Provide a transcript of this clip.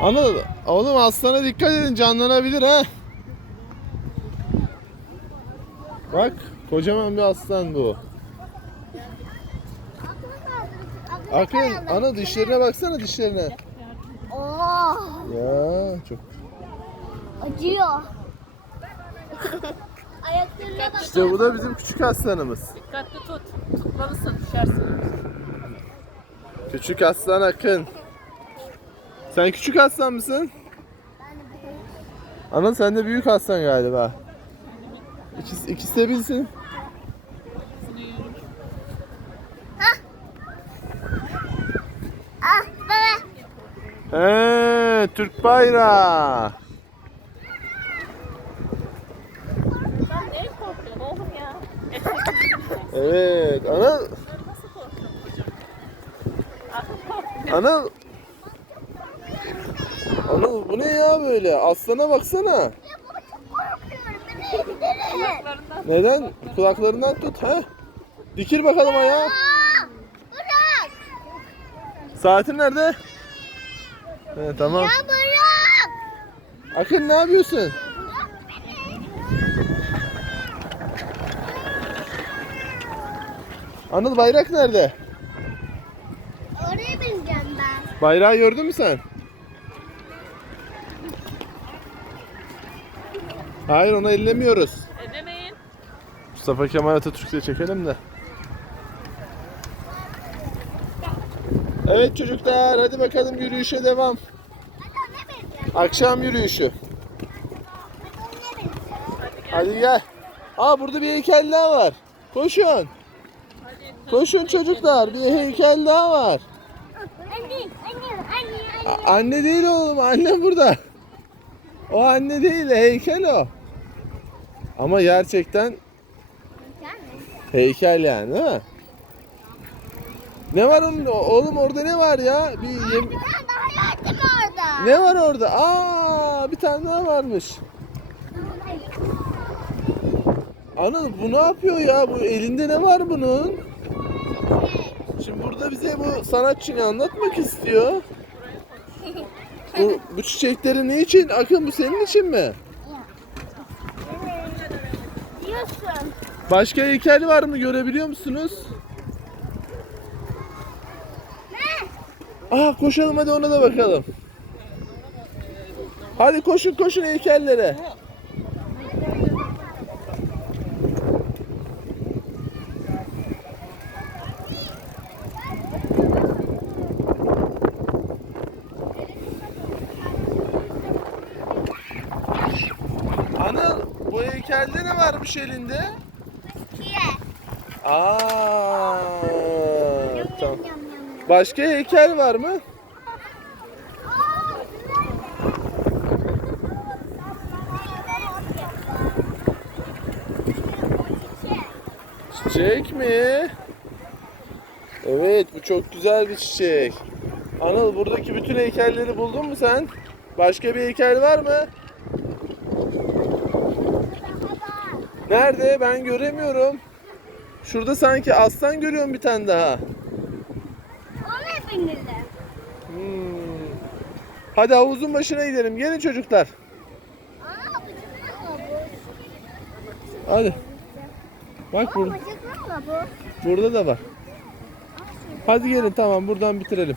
Anıl oğlum aslana dikkat edin canlanabilir ha. Bak kocaman bir aslan bu. Akın ana dişlerine baksana dişlerine. Oh, Ya çok. acıyor. Ayaklarına bak. İşte bu da bizim küçük aslanımız. Dikkatli tut. Tutmalısın düşersin. Küçük aslan Akın. Sen küçük aslan mısın? Anıl sen de büyük aslan galiba. İkisi, ikisi de bilsin. Ah, baba. He, Türk bayrağı. Sen neye korkuyorsun oğlum ya? Evet, Nasıl korkuyorsun hocam? Anıl. Bu ne ya böyle? Aslana baksana. Ya baba çok korkuyorum. Nereye gidelim? Neden? Kulaklarından tut ha. Dikir bakalım ayağı. Aa, bırak. Saatin nerede? He, tamam. Ya bırak. Akın ne yapıyorsun? Bırak beni. Anıl bayrak nerede? Oraya bineceğim ben. Bayrağı gördün mü sen? Hayır onu ellemiyoruz. edemeyin. Mustafa Kemal Atatürk'ü çekelim de. Evet çocuklar hadi bakalım yürüyüşe devam. Akşam yürüyüşü. Hadi gel. Aa burada bir heykel daha var. Koşun. Koşun çocuklar bir heykel daha var. Anne, anne, anne, A- anne. anne değil oğlum anne burada. O anne değil heykel o. Ama gerçekten heykel yani değil mi? Ne var onun oğlum orada ne var ya? Bir yem- Bir tane daha yardım orada. ne var orada? Aa bir tane daha varmış. Anıl bu ne yapıyor ya? Bu elinde ne var bunun? Şimdi burada bize bu sanatçı ne anlatmak istiyor? Bu, bu çiçekleri ne için? Akın bu senin için mi? Başka heykel var mı görebiliyor musunuz? Ne? Aa koşalım hadi ona da bakalım. Hadi koşun koşun heykellere. Anıl bu heykelde ne varmış elinde? Kiye. Aa, tamam. Başka heykel var mı? Çiçek mi? Evet bu çok güzel bir çiçek. Anıl buradaki bütün heykelleri buldun mu sen? Başka bir heykel var mı? Nerede? Ben göremiyorum. Şurada sanki aslan görüyorum bir tane daha. O ne binirdi? Hmm. Hadi havuzun başına gidelim. Gelin çocuklar. Aa? Hadi. Bak bur Bıçaklı mı bu? burada da var. Hadi gelin tamam buradan bitirelim.